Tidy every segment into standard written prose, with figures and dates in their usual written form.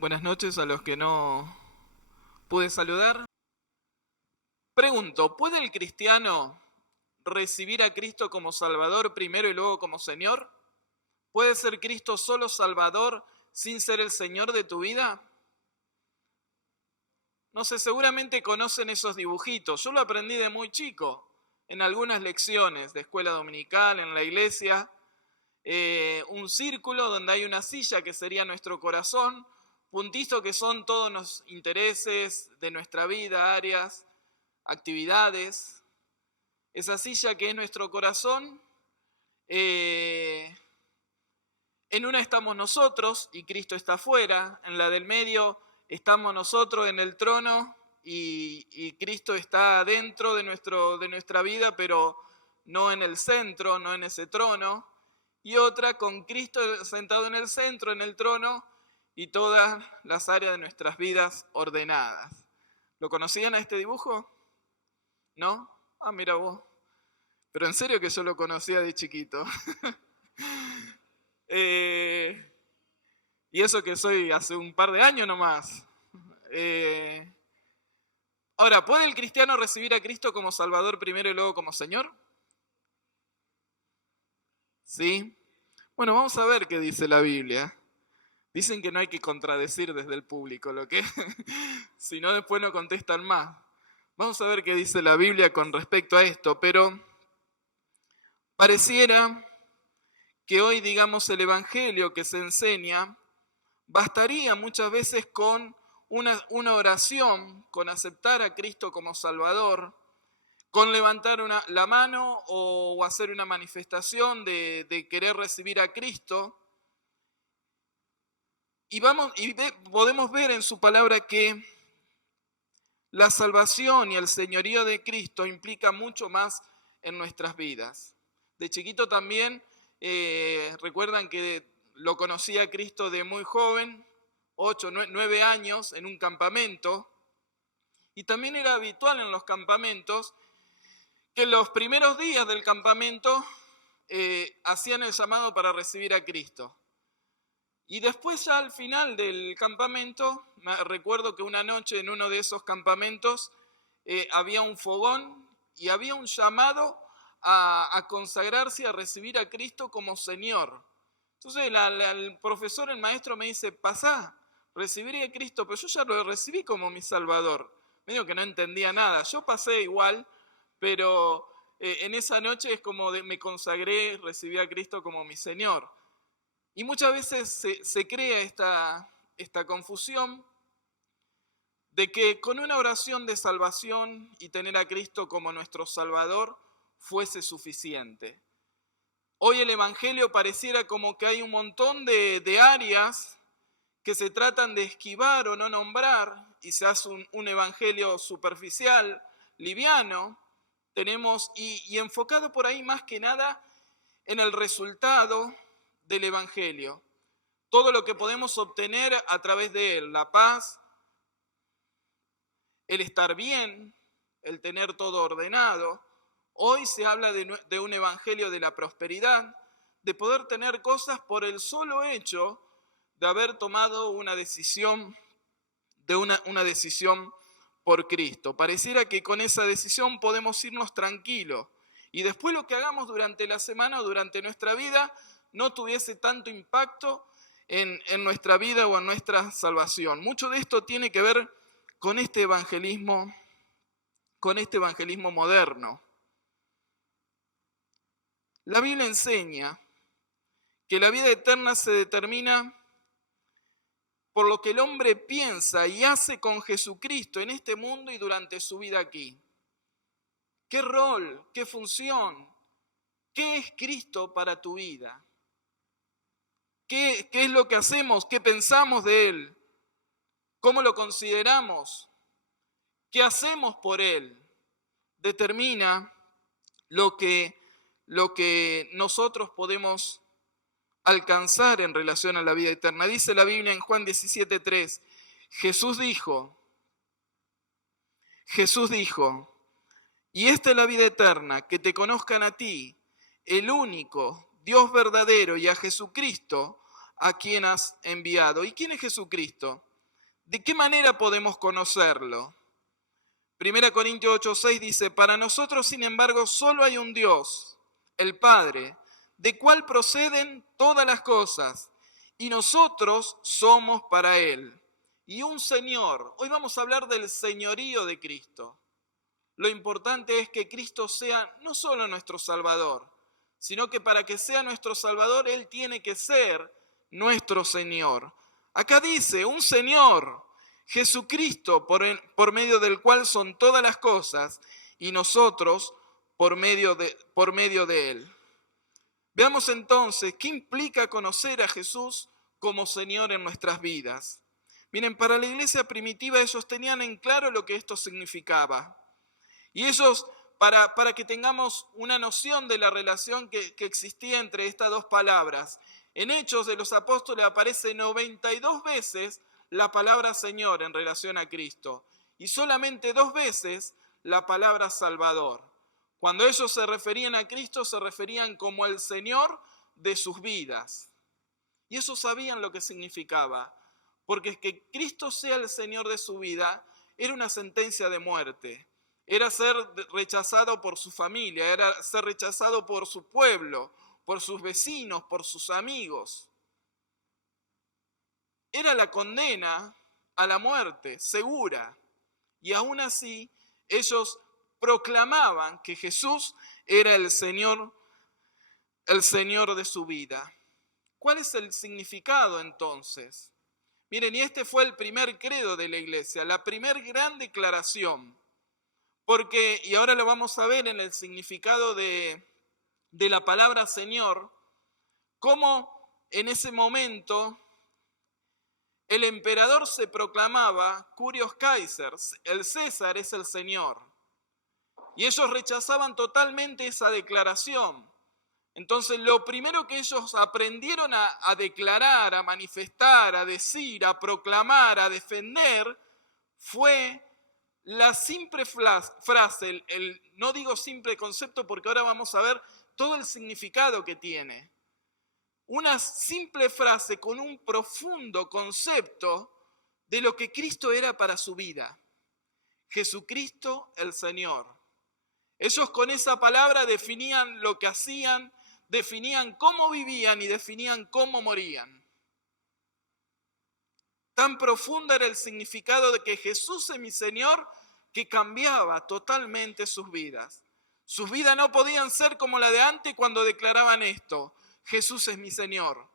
Buenas noches a los que no pude saludar. Pregunto, ¿puede el cristiano recibir a Cristo como Salvador primero y luego como Señor? ¿Puede ser Cristo solo Salvador sin ser el Señor de tu vida? No sé, seguramente conocen esos dibujitos. Yo lo aprendí de muy chico, en algunas lecciones de escuela dominical, en la iglesia. Un círculo donde hay una silla que sería nuestro corazón, puntitos que son todos los intereses de nuestra vida, áreas, actividades. Esa silla que es nuestro corazón, en una estamos nosotros y Cristo está afuera, en la del medio estamos nosotros en el trono y Cristo está dentro de nuestra vida, pero no en el centro, no en ese trono. Y otra con Cristo sentado en el centro, en el trono, y todas las áreas de nuestras vidas ordenadas. ¿Lo conocían a este dibujo? ¿No? Ah, mira vos. Pero en serio que yo lo conocía de chiquito. Y eso que soy hace un par de años nomás. Ahora, ¿puede el cristiano recibir a Cristo como Salvador primero y luego como Señor? ¿Sí? Bueno, vamos a ver qué dice la Biblia. Dicen que no hay que contradecir desde el público, lo que si no después no contestan más. Vamos a ver qué dice la Biblia con respecto a esto, pero pareciera que hoy, digamos, el evangelio que se enseña bastaría muchas veces con una oración, con aceptar a Cristo como Salvador, con levantar la mano o hacer una manifestación de querer recibir a Cristo. Y podemos ver en su palabra que la salvación y el señorío de Cristo implica mucho más en nuestras vidas. De chiquito también, recuerdan que lo conocí a Cristo de muy joven, 8, 9 años, en un campamento. Y también era habitual en los campamentos que los primeros días del campamento hacían el llamado para recibir a Cristo. Y después ya al final del campamento, recuerdo que una noche en uno de esos campamentos había un fogón y había un llamado a consagrarse, a recibir a Cristo como Señor. Entonces el profesor, el maestro me dice, pasá, recibiré a Cristo, pero yo ya lo recibí como mi Salvador. Me dijo que no entendía nada, yo pasé igual, pero en esa noche es como me consagré, recibí a Cristo como mi Señor. Y muchas veces se crea esta confusión de que con una oración de salvación y tener a Cristo como nuestro Salvador fuese suficiente. Hoy el Evangelio pareciera como que hay un montón de áreas que se tratan de esquivar o no nombrar y se hace un Evangelio superficial, liviano, y enfocado por ahí más que nada en el resultado del Evangelio. Todo lo que podemos obtener a través de él, la paz, el estar bien, el tener todo ordenado. Hoy se habla de un evangelio de la prosperidad, de poder tener cosas por el solo hecho de haber tomado una decisión, una decisión por Cristo. Pareciera que con esa decisión podemos irnos tranquilos y después lo que hagamos durante la semana o durante nuestra vida no tuviese tanto impacto en nuestra vida o en nuestra salvación. Mucho de esto tiene que ver con este evangelismo moderno. La Biblia enseña que la vida eterna se determina por lo que el hombre piensa y hace con Jesucristo en este mundo y durante su vida aquí. ¿Qué rol, qué función, qué es Cristo para tu vida? ¿Qué es lo que hacemos? ¿Qué pensamos de Él? ¿Cómo lo consideramos? ¿Qué hacemos por Él? Determina lo que nosotros podemos alcanzar en relación a la vida eterna. Dice la Biblia en Juan 17:3, Jesús dijo, y esta es la vida eterna, que te conozcan a ti, el único Dios verdadero, y a Jesucristo, a quien has enviado. ¿Y quién es Jesucristo? ¿De qué manera podemos conocerlo? 1 Corintios 8:6 dice, para nosotros, sin embargo, solo hay un Dios, el Padre, de cual proceden todas las cosas, y nosotros somos para Él. Y un Señor, hoy vamos a hablar del señorío de Cristo. Lo importante es que Cristo sea no solo nuestro Salvador, sino que para que sea nuestro Salvador, Él tiene que ser nuestro Señor. Acá dice, un Señor, Jesucristo, por medio del cual son todas las cosas, y nosotros por medio de Él. Veamos entonces qué implica conocer a Jesús como Señor en nuestras vidas. Miren, para la iglesia primitiva ellos tenían en claro lo que esto significaba. Y ellos, para que tengamos una noción de la relación que existía entre estas dos palabras, en Hechos de los Apóstoles aparece 92 veces la palabra Señor en relación a Cristo y solamente 2 veces la palabra Salvador. Cuando ellos se referían a Cristo, se referían como el Señor de sus vidas. Y ellos sabían lo que significaba, porque que Cristo sea el Señor de su vida era una sentencia de muerte. Era ser rechazado por su familia, era ser rechazado por su pueblo, por sus vecinos, por sus amigos. Era la condena a la muerte, segura. Y aún así, ellos proclamaban que Jesús era el Señor de su vida. ¿Cuál es el significado entonces? Miren, y este fue el primer credo de la iglesia, la primer gran declaración. Porque, y ahora lo vamos a ver en el significado de la palabra Señor, cómo en ese momento el emperador se proclamaba Curios Kaiser, el César es el Señor. Y ellos rechazaban totalmente esa declaración. Entonces lo primero que ellos aprendieron a declarar, a manifestar, a decir, a proclamar, a defender, fue la simple frase, no digo simple concepto porque ahora vamos a ver todo el significado que tiene. Una simple frase con un profundo concepto de lo que Cristo era para su vida. Jesucristo el Señor. Ellos con esa palabra definían lo que hacían, definían cómo vivían y definían cómo morían. Tan profundo era el significado de que Jesús es mi Señor que cambiaba totalmente sus vidas. Sus vidas no podían ser como la de antes cuando declaraban esto. Jesús es mi Señor.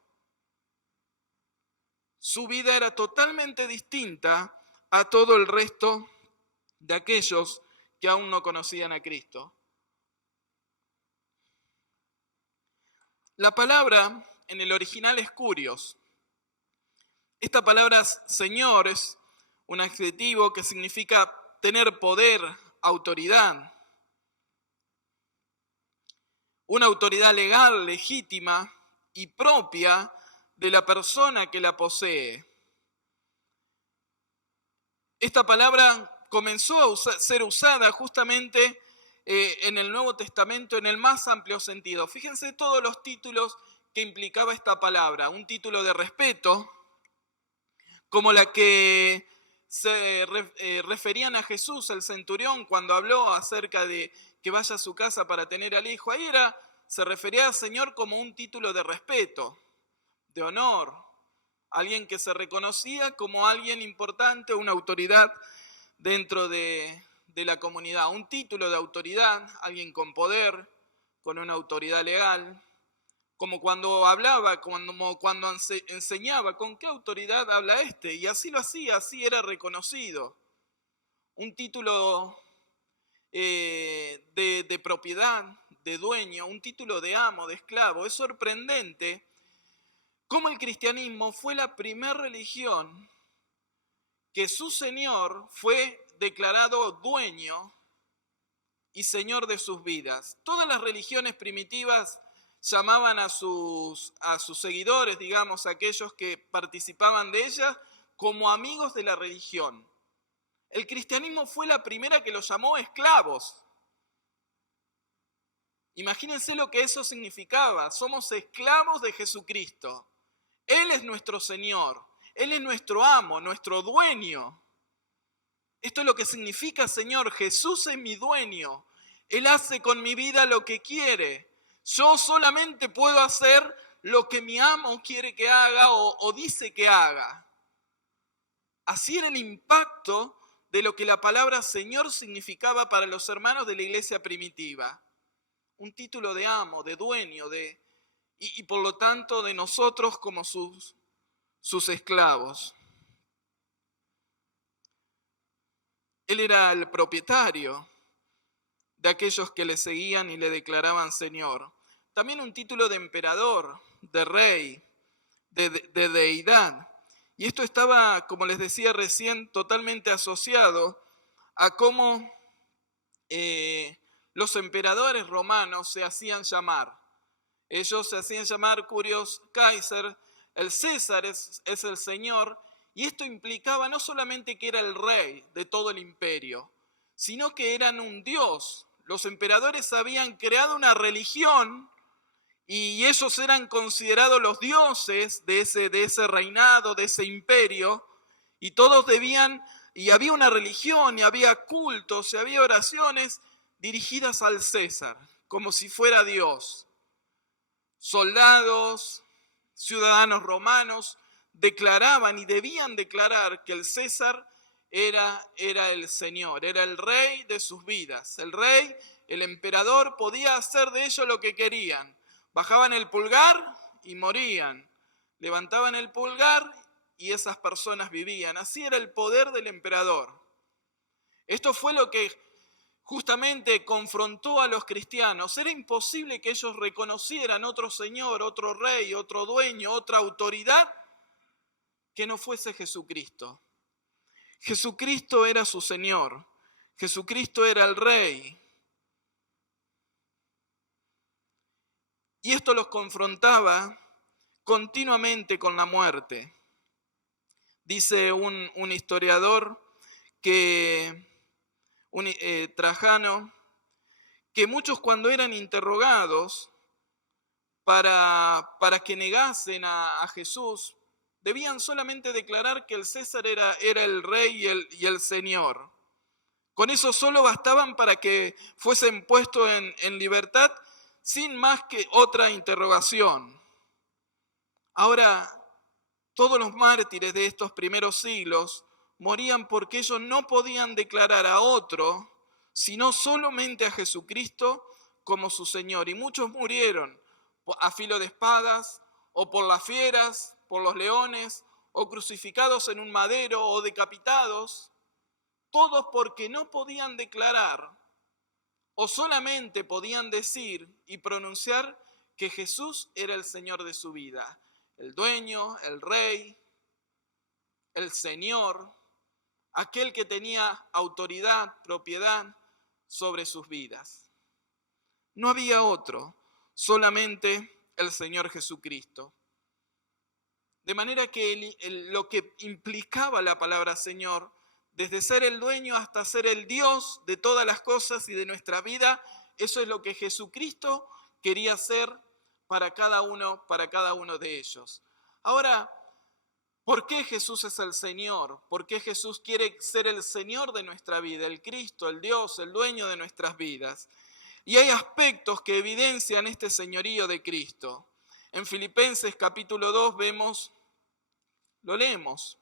Su vida era totalmente distinta a todo el resto de aquellos que aún no conocían a Cristo. La palabra en el original es curios. Esta palabra Señor es un adjetivo que significa tener poder, autoridad. Una autoridad legal, legítima y propia de la persona que la posee. Esta palabra comenzó a ser usada justamente en el Nuevo Testamento en el más amplio sentido. Fíjense todos los títulos que implicaba esta palabra. Un título de respeto, como la que se referían a Jesús, el centurión, cuando habló acerca de que vaya a su casa para tener al hijo. Ahí se refería al Señor como un título de respeto, de honor, alguien que se reconocía como alguien importante, una autoridad dentro de la comunidad, un título de autoridad, alguien con poder, con una autoridad legal, como cuando hablaba, como cuando enseñaba, ¿con qué autoridad habla este? Y así lo hacía, así era reconocido. Un título de propiedad, de dueño, un título de amo, de esclavo. Es sorprendente cómo el cristianismo fue la primera religión que su Señor fue declarado dueño y Señor de sus vidas. Todas las religiones primitivas llamaban a sus seguidores, digamos, aquellos que participaban de ellas, como amigos de la religión. El cristianismo fue la primera que los llamó esclavos. Imagínense lo que eso significaba. Somos esclavos de Jesucristo. Él es nuestro Señor. Él es nuestro amo, nuestro dueño. Esto es lo que significa, Señor, Jesús es mi dueño. Él hace con mi vida lo que quiere. Yo solamente puedo hacer lo que mi amo quiere que haga o dice que haga. Así era el impacto de lo que la palabra Señor significaba para los hermanos de la iglesia primitiva. Un título de amo, de dueño, y por lo tanto de nosotros como sus esclavos. Él era el propietario de aquellos que le seguían y le declaraban Señor. También un título de emperador, de rey, de deidad. Y esto estaba, como les decía recién, totalmente asociado a cómo los emperadores romanos se hacían llamar. Ellos se hacían llamar Curios Kaiser, el César es el Señor, y esto implicaba no solamente que era el rey de todo el imperio, sino que eran un dios. Los emperadores habían creado una religión y ellos eran considerados los dioses de ese reinado, de ese imperio, y todos debían, y había una religión, y había cultos, y había oraciones dirigidas al César, como si fuera Dios. Soldados, ciudadanos romanos, declaraban y debían declarar que el César era el Señor, era el rey de sus vidas. El rey, el emperador, podía hacer de ellos lo que querían. Bajaban el pulgar y morían. Levantaban el pulgar y esas personas vivían. Así era el poder del emperador. Esto fue lo que justamente confrontó a los cristianos. Era imposible que ellos reconocieran otro Señor, otro Rey, otro dueño, otra autoridad que no fuese Jesucristo. Jesucristo era su Señor. Jesucristo era el Rey. Y esto los confrontaba continuamente con la muerte. Dice un historiador Trajano, que muchos cuando eran interrogados para que negasen a Jesús, debían solamente declarar que el César era el rey y el Señor. Con eso solo bastaban para que fuesen puestos en libertad sin más que otra interrogación. Ahora, todos los mártires de estos primeros siglos morían porque ellos no podían declarar a otro, sino solamente a Jesucristo como su Señor. Y muchos murieron a filo de espadas, o por las fieras, por los leones, o crucificados en un madero, o decapitados, todos porque no podían declarar, o solamente podían decir y pronunciar que Jesús era el Señor de su vida, el dueño, el Rey, el Señor, aquel que tenía autoridad, propiedad sobre sus vidas. No había otro, solamente el Señor Jesucristo. De manera que lo que implicaba la palabra Señor, desde ser el dueño hasta ser el Dios de todas las cosas y de nuestra vida, eso es lo que Jesucristo quería hacer para cada uno de ellos. Ahora, ¿por qué Jesús es el Señor? ¿Por qué Jesús quiere ser el Señor de nuestra vida, el Cristo, el Dios, el dueño de nuestras vidas? Y hay aspectos que evidencian este señorío de Cristo. En Filipenses capítulo 2 lo leemos,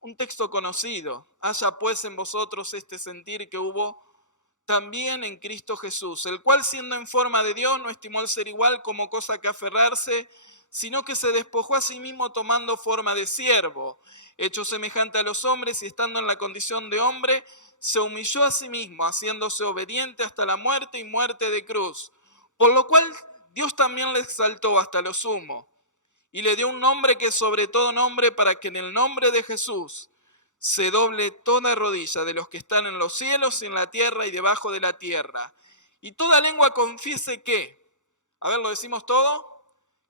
un texto conocido. Haya pues en vosotros este sentir que hubo también en Cristo Jesús, el cual siendo en forma de Dios no estimó el ser igual como cosa que aferrarse, sino que se despojó a sí mismo tomando forma de siervo, hecho semejante a los hombres y estando en la condición de hombre, se humilló a sí mismo, haciéndose obediente hasta la muerte y muerte de cruz, por lo cual Dios también le exaltó hasta lo sumo, y le dio un nombre que es sobre todo nombre, para que en el nombre de Jesús se doble toda rodilla de los que están en los cielos y en la tierra y debajo de la tierra, y toda lengua confiese que, a ver, ¿lo decimos todo?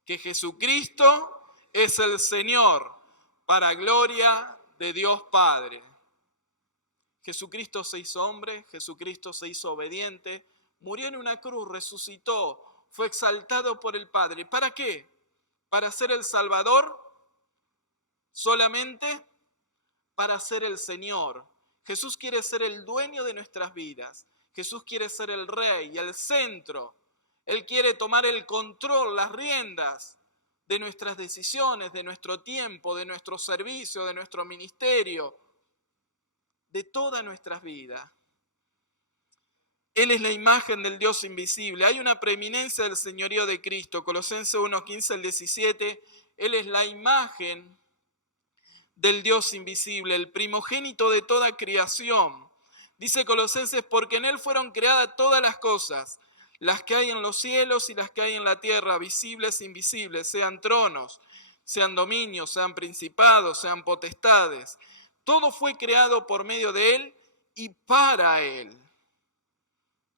Que Jesucristo es el Señor, para gloria de Dios Padre. Jesucristo se hizo hombre, Jesucristo se hizo obediente, murió en una cruz, resucitó, fue exaltado por el Padre. ¿Para qué? ¿Para ser el Salvador? solamente para ser el Señor. Jesús quiere ser el dueño de nuestras vidas. Jesús quiere ser el rey y el centro. Él quiere tomar el control, las riendas de nuestras decisiones, de nuestro tiempo, de nuestro servicio, de nuestro ministerio, de todas nuestras vidas. Él es la imagen del Dios invisible. Hay una preeminencia del señorío de Cristo. Colosenses 1:15 al 17. Él es la imagen del Dios invisible, el primogénito de toda creación. Dice Colosenses, porque en Él fueron creadas todas las cosas, las que hay en los cielos y las que hay en la tierra, visibles e invisibles, sean tronos, sean dominios, sean principados, sean potestades. Todo fue creado por medio de Él y para Él.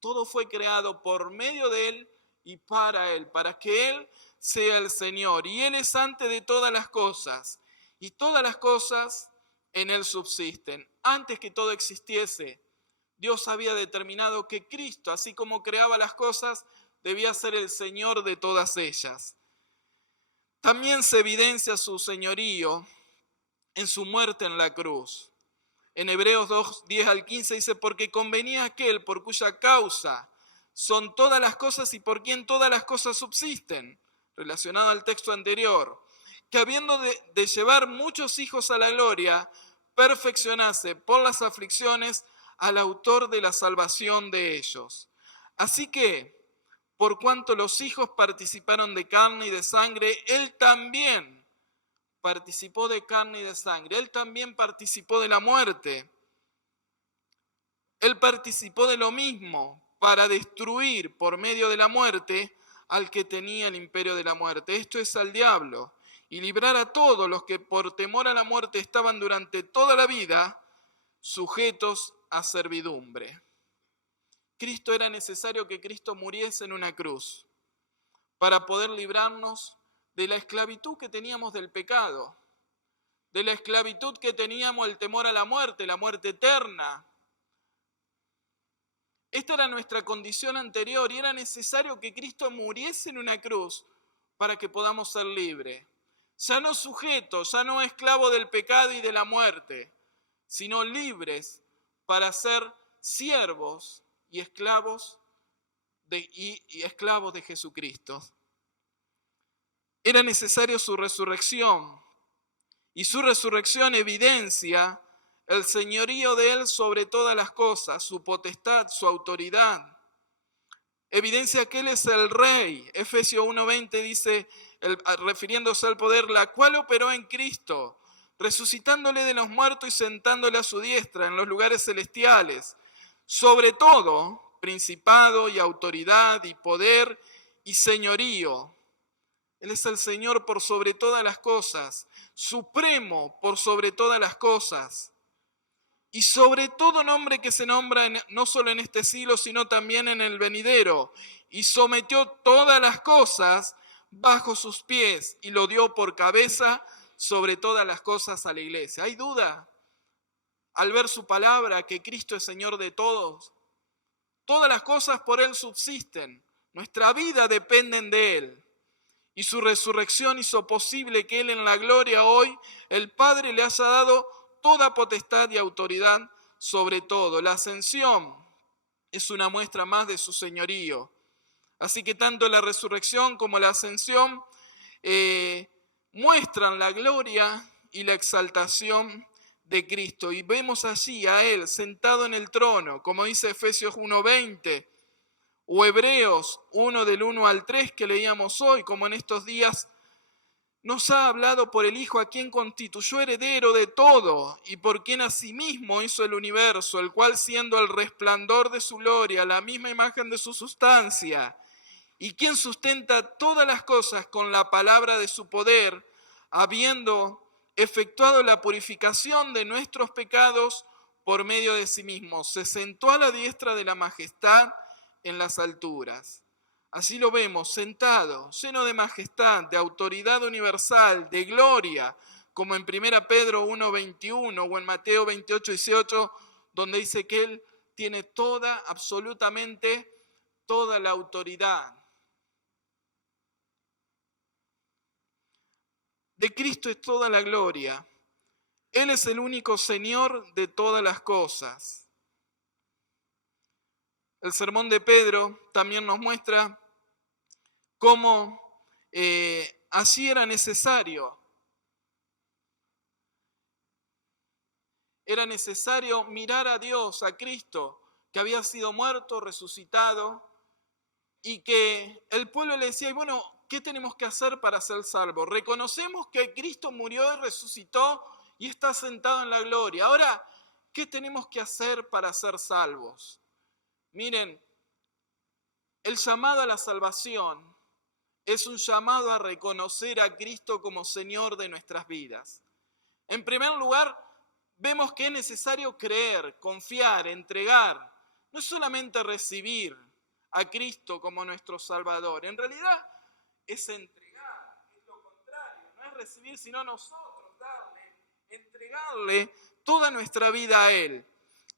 Todo fue creado por medio de Él y para Él, para que Él sea el Señor. Y Él es antes de todas las cosas, y todas las cosas en Él subsisten. Antes que todo existiese, Dios había determinado que Cristo, así como creaba las cosas, debía ser el Señor de todas ellas. También se evidencia su señorío en su muerte en la cruz. En Hebreos 2:10 al 15 dice, porque convenía aquel por cuya causa son todas las cosas y por quien todas las cosas subsisten, relacionado al texto anterior, que habiendo de llevar muchos hijos a la gloria, perfeccionase por las aflicciones al autor de la salvación de ellos. Así que, por cuanto los hijos participaron de carne y de sangre, él también participó de carne y de sangre. Él también participó de la muerte. Él participó de lo mismo para destruir por medio de la muerte al que tenía el imperio de la muerte. Esto es al diablo. Y librar a todos los que por temor a la muerte estaban durante toda la vida sujetos a servidumbre. Era necesario que Cristo muriese en una cruz para poder librarnos de la esclavitud que teníamos del pecado, de la esclavitud que teníamos, el temor a la muerte eterna. Esta era nuestra condición anterior y era necesario que Cristo muriese en una cruz para que podamos ser libres. Ya no sujetos, ya no esclavos del pecado y de la muerte, sino libres para ser siervos y esclavos de Jesucristo. Era necesario su resurrección, y su resurrección evidencia el señorío de Él sobre todas las cosas, su potestad, su autoridad. Evidencia que Él es el Rey. Efesios 1:20 dice, refiriéndose al poder, la cual operó en Cristo, resucitándole de los muertos y sentándole a su diestra en los lugares celestiales, sobre todo principado y autoridad y poder y señorío. Él es el Señor por sobre todas las cosas, supremo por sobre todas las cosas, y sobre todo nombre que se nombra no solo en este siglo, sino también en el venidero, y sometió todas las cosas bajo sus pies, y lo dio por cabeza sobre todas las cosas a la iglesia. ¿Hay duda al ver su palabra que Cristo es Señor de todos? Todas las cosas por Él subsisten, nuestra vida depende de Él. Y su resurrección hizo posible que Él en la gloria hoy, el Padre le haya dado toda potestad y autoridad sobre todo. La ascensión es una muestra más de su señorío. Así que tanto la resurrección como la ascensión muestran la gloria y la exaltación de Cristo. Y vemos allí a Él sentado en el trono, como dice Efesios 1:20, o Hebreos 1 del 1 al 3 que leíamos hoy, como en estos días nos ha hablado por el Hijo a quien constituyó heredero de todo y por quien asimismo hizo el universo, el cual siendo el resplandor de su gloria, la misma imagen de su sustancia, y quien sustenta todas las cosas con la palabra de su poder, habiendo efectuado la purificación de nuestros pecados por medio de sí mismo, se sentó a la diestra de la majestad en las alturas. Así lo vemos, sentado, lleno de majestad, de autoridad universal, de gloria, como en 1 Pedro 1:21 o en Mateo 28:18, donde dice que Él tiene absolutamente toda la autoridad. De Cristo es toda la gloria, Él es el único Señor de todas las cosas. El sermón de Pedro también nos muestra cómo así era necesario. Era necesario mirar a Dios, a Cristo, que había sido muerto, resucitado, y que el pueblo le decía, bueno, ¿qué tenemos que hacer para ser salvos? Reconocemos que Cristo murió y resucitó y está sentado en la gloria. Ahora, ¿qué tenemos que hacer para ser salvos? Miren, el llamado a la salvación es un llamado a reconocer a Cristo como Señor de nuestras vidas. En primer lugar, vemos que es necesario creer, confiar, entregar, no es solamente recibir a Cristo como nuestro Salvador. En realidad es entregar, es lo contrario, no es recibir, sino nosotros darle, entregarle toda nuestra vida a Él.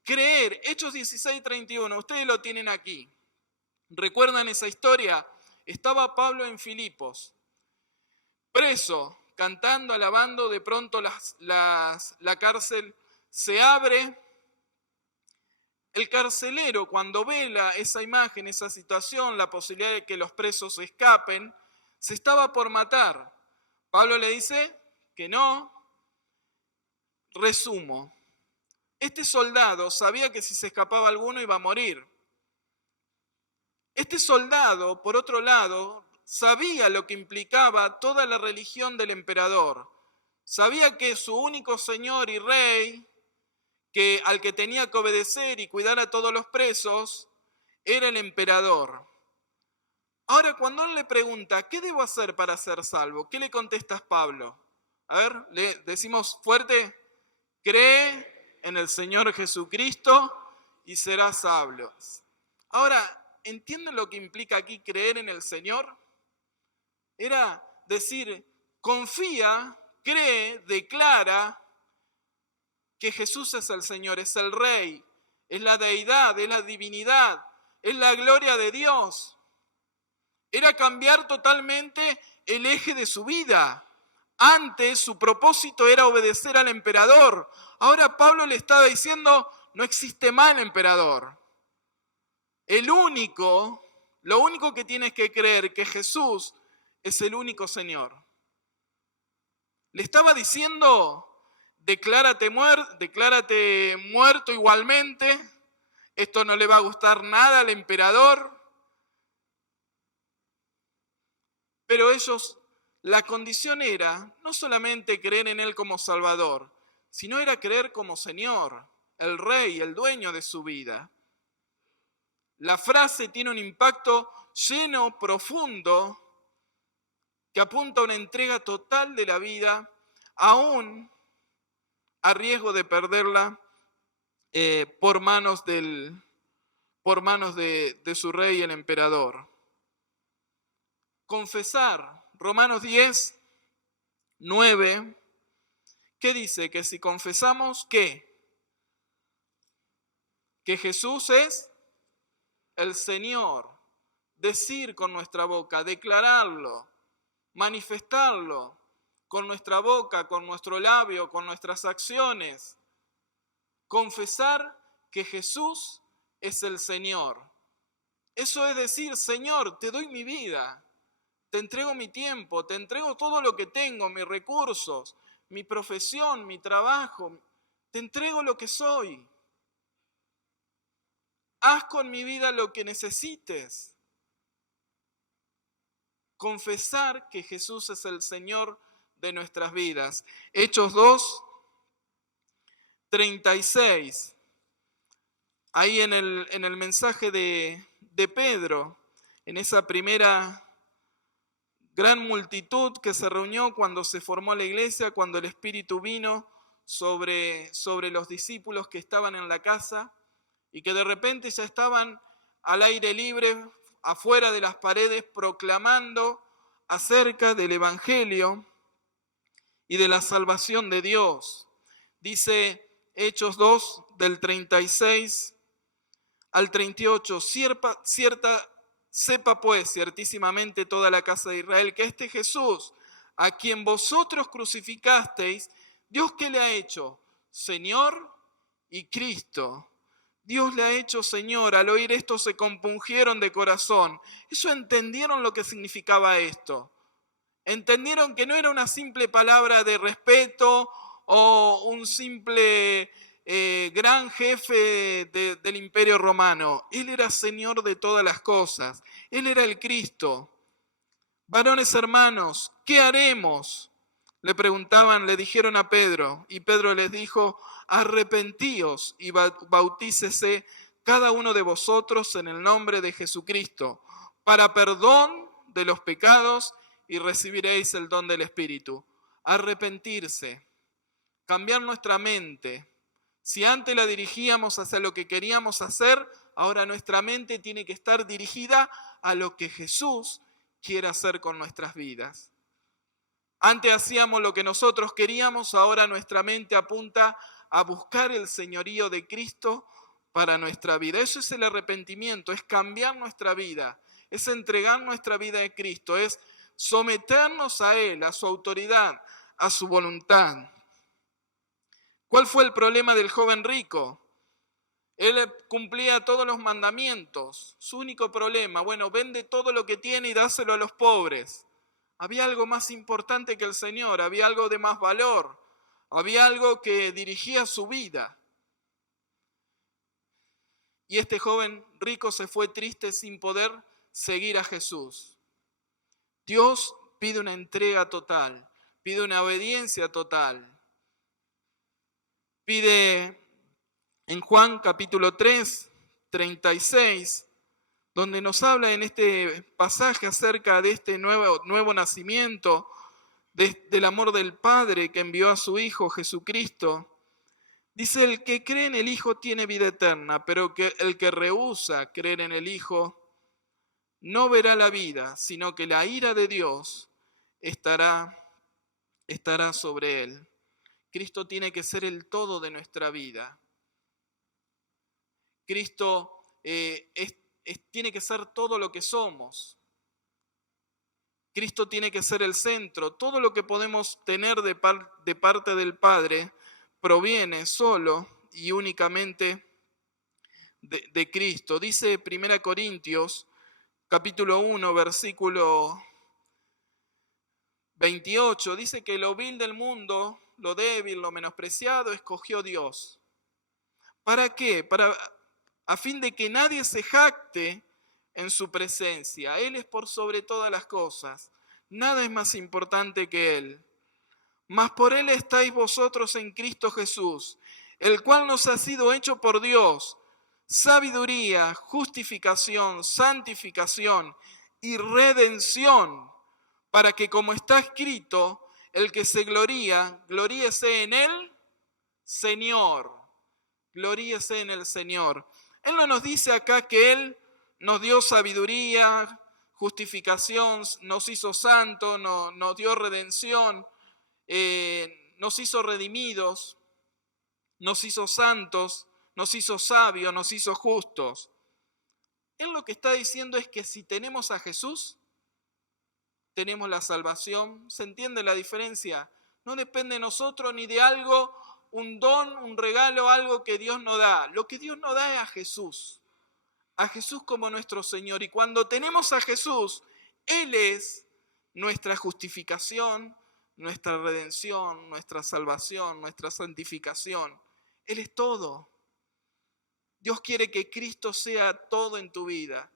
Creer, Hechos 16:31, ustedes lo tienen aquí. ¿Recuerdan esa historia? Estaba Pablo en Filipos, preso, cantando, alabando, de pronto la cárcel se abre. El carcelero, cuando ve esa imagen, esa situación, la posibilidad de que los presos escapen, se estaba por matar. Pablo le dice que no. Resumo, este soldado sabía que si se escapaba alguno iba a morir. Este soldado, por otro lado, sabía lo que implicaba toda la religión del emperador. Sabía que su único señor y rey, al que tenía que obedecer y cuidar a todos los presos, era el emperador. Ahora, cuando él le pregunta, ¿qué debo hacer para ser salvo? ¿Qué le contestas, Pablo? A ver, le decimos fuerte, cree en el Señor Jesucristo y serás salvo. Ahora, ¿entienden lo que implica aquí creer en el Señor? Era decir, confía, cree, declara que Jesús es el Señor, es el Rey, es la deidad, es la divinidad, es la gloria de Dios. Era cambiar totalmente el eje de su vida. Antes su propósito era obedecer al emperador. Ahora Pablo le estaba diciendo, no existe mal emperador. Lo único que tienes que creer que Jesús es el único Señor. Le estaba diciendo, declárate muerto igualmente, esto no le va a gustar nada al emperador. Pero la condición era no solamente creer en Él como Salvador, sino era creer como Señor, el Rey, el dueño de su vida. La frase tiene un impacto lleno, profundo, que apunta a una entrega total de la vida, aún a riesgo de perderla por manos de su rey, el emperador. Confesar, Romanos 10:9, ¿qué dice? Que si confesamos que Jesús es el Señor, decir con nuestra boca, declararlo, manifestarlo con nuestra boca, con nuestro labio, con nuestras acciones, confesar que Jesús es el Señor. Eso es decir, Señor, te doy mi vida, te entrego mi tiempo, te entrego todo lo que tengo, mis recursos, mi profesión, mi trabajo, te entrego lo que soy. Haz con mi vida lo que necesites. Confesar que Jesús es el Señor de nuestras vidas. Hechos 2:36. Ahí en el mensaje de Pedro, en esa primera gran multitud que se reunió cuando se formó la iglesia, cuando el Espíritu vino sobre los discípulos que estaban en la casa y que de repente ya estaban al aire libre, afuera de las paredes, proclamando acerca del Evangelio y de la salvación de Dios. Dice Hechos 2, del 36 al 38, sepa pues ciertísimamente toda la casa de Israel que este Jesús, a quien vosotros crucificasteis, ¿Dios qué le ha hecho? Señor y Cristo. Dios le ha hecho Señor. Al oír esto se compungieron de corazón. Ellos entendieron lo que significaba esto. Entendieron que no era una simple palabra de respeto o un simple gran jefe del Imperio Romano. Él era Señor de todas las cosas. Él era el Cristo. Varones hermanos, ¿qué haremos? Le preguntaban, le dijeron a Pedro, y Pedro les dijo, arrepentíos y bautícese cada uno de vosotros en el nombre de Jesucristo, para perdón de los pecados, y recibiréis el don del Espíritu. Arrepentirse, cambiar nuestra mente. Si antes la dirigíamos hacia lo que queríamos hacer, ahora nuestra mente tiene que estar dirigida a lo que Jesús quiere hacer con nuestras vidas. Antes hacíamos lo que nosotros queríamos, ahora nuestra mente apunta a buscar el señorío de Cristo para nuestra vida. Eso es el arrepentimiento, es cambiar nuestra vida, es entregar nuestra vida a Cristo, es someternos a Él, a su autoridad, a su voluntad. ¿Cuál fue el problema del joven rico? Él cumplía todos los mandamientos. Su único problema, bueno, vende todo lo que tiene y dáselo a los pobres. Había algo más importante que el Señor, había algo de más valor, había algo que dirigía su vida. Y este joven rico se fue triste sin poder seguir a Jesús. Dios pide una entrega total, pide una obediencia total. Pide en Juan capítulo 3, 36, donde nos habla en este pasaje acerca de este nuevo nacimiento, del amor del Padre que envió a su Hijo Jesucristo. Dice, el que cree en el Hijo tiene vida eterna, pero el que rehúsa creer en el Hijo no verá la vida, sino que la ira de Dios estará sobre él. Cristo tiene que ser el todo de nuestra vida. Cristo tiene que ser todo lo que somos. Cristo tiene que ser el centro. Todo lo que podemos tener de parte del Padre proviene solo y únicamente de Cristo. Dice 1 Corintios, capítulo 1, versículo 28, dice que lo vil del mundo, lo débil, lo menospreciado, escogió Dios. ¿Para qué? A fin de que nadie se jacte en su presencia. Él es por sobre todas las cosas. Nada es más importante que Él. Mas por Él estáis vosotros en Cristo Jesús, el cual nos ha sido hecho por Dios sabiduría, justificación, santificación y redención, para que, como está escrito, el que se gloríese en el Señor. Gloríese en el Señor. Él no nos dice acá que Él nos dio sabiduría, justificación, nos hizo santos, nos dio redención, nos hizo redimidos, nos hizo santos, nos hizo sabios, nos hizo justos. Él lo que está diciendo es que si tenemos a Jesús, tenemos la salvación. ¿Se entiende la diferencia? No depende de nosotros ni de algo, un don, un regalo, algo que Dios nos da. Lo que Dios nos da es a Jesús como nuestro Señor. Y cuando tenemos a Jesús, Él es nuestra justificación, nuestra redención, nuestra salvación, nuestra santificación. Él es todo. Dios quiere que Cristo sea todo en tu vida.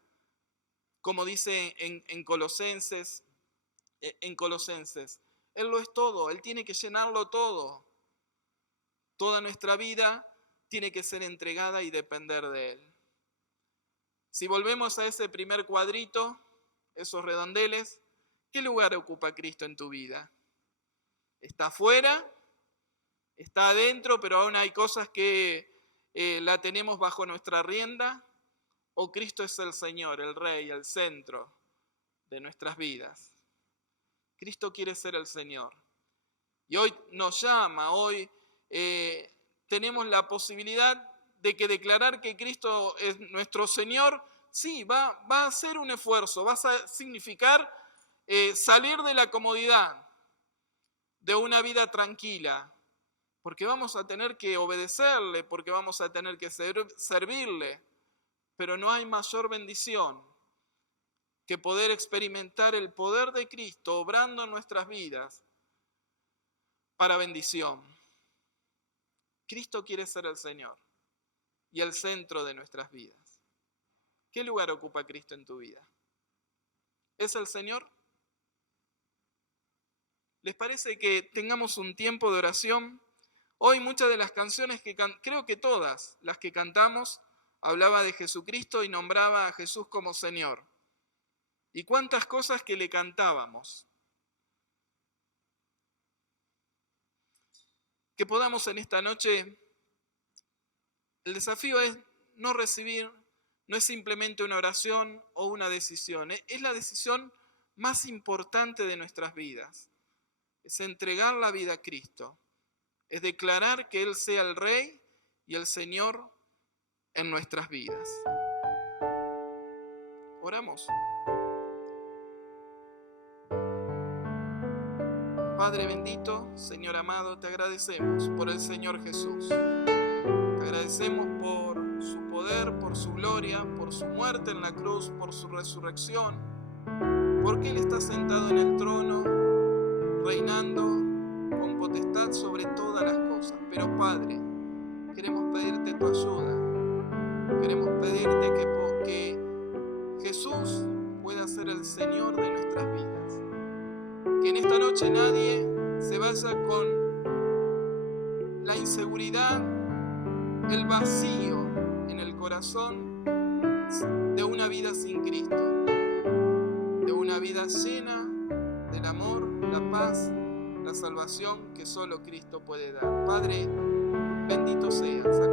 Como dice en Colosenses, Él lo es todo, Él tiene que llenarlo todo. Toda nuestra vida tiene que ser entregada y depender de Él. Si volvemos a ese primer cuadrito, esos redondeles, ¿qué lugar ocupa Cristo en tu vida? ¿Está afuera? ¿Está adentro, pero aún hay cosas que la tenemos bajo nuestra rienda? ¿O Cristo es el Señor, el Rey, el centro de nuestras vidas? Cristo quiere ser el Señor. Y hoy nos llama, hoy tenemos la posibilidad de que declarar que Cristo es nuestro Señor, sí, va a ser un esfuerzo, va a significar salir de la comodidad de una vida tranquila, porque vamos a tener que obedecerle, porque vamos a tener que servirle, pero no hay mayor bendición que poder experimentar el poder de Cristo obrando en nuestras vidas para bendición. Cristo quiere ser el Señor y el centro de nuestras vidas. ¿Qué lugar ocupa Cristo en tu vida? ¿Es el Señor? ¿Les parece que tengamos un tiempo de oración? Hoy muchas de las canciones creo que todas las que cantamos, hablaba de Jesucristo y nombraba a Jesús como Señor. Y cuántas cosas que le cantábamos. Que podamos en esta noche, el desafío es no recibir, no es simplemente una oración o una decisión, es la decisión más importante de nuestras vidas. Es entregar la vida a Cristo, es declarar que Él sea el Rey y el Señor en nuestras vidas. Oramos. Padre bendito, Señor amado, te agradecemos por el Señor Jesús. Te agradecemos por su poder, por su gloria, por su muerte en la cruz, por su resurrección, porque Él está sentado en el trono, reinando con potestad sobre todas las cosas. Pero Padre, queremos pedirte tu ayuda. Queremos pedirte que Jesús pueda ser el Señor de nuestras vidas. Que en esta noche nadie se vaya con la inseguridad, el vacío en el corazón de una vida sin Cristo, de una vida llena del amor, la paz, la salvación que solo Cristo puede dar. Padre, bendito seas.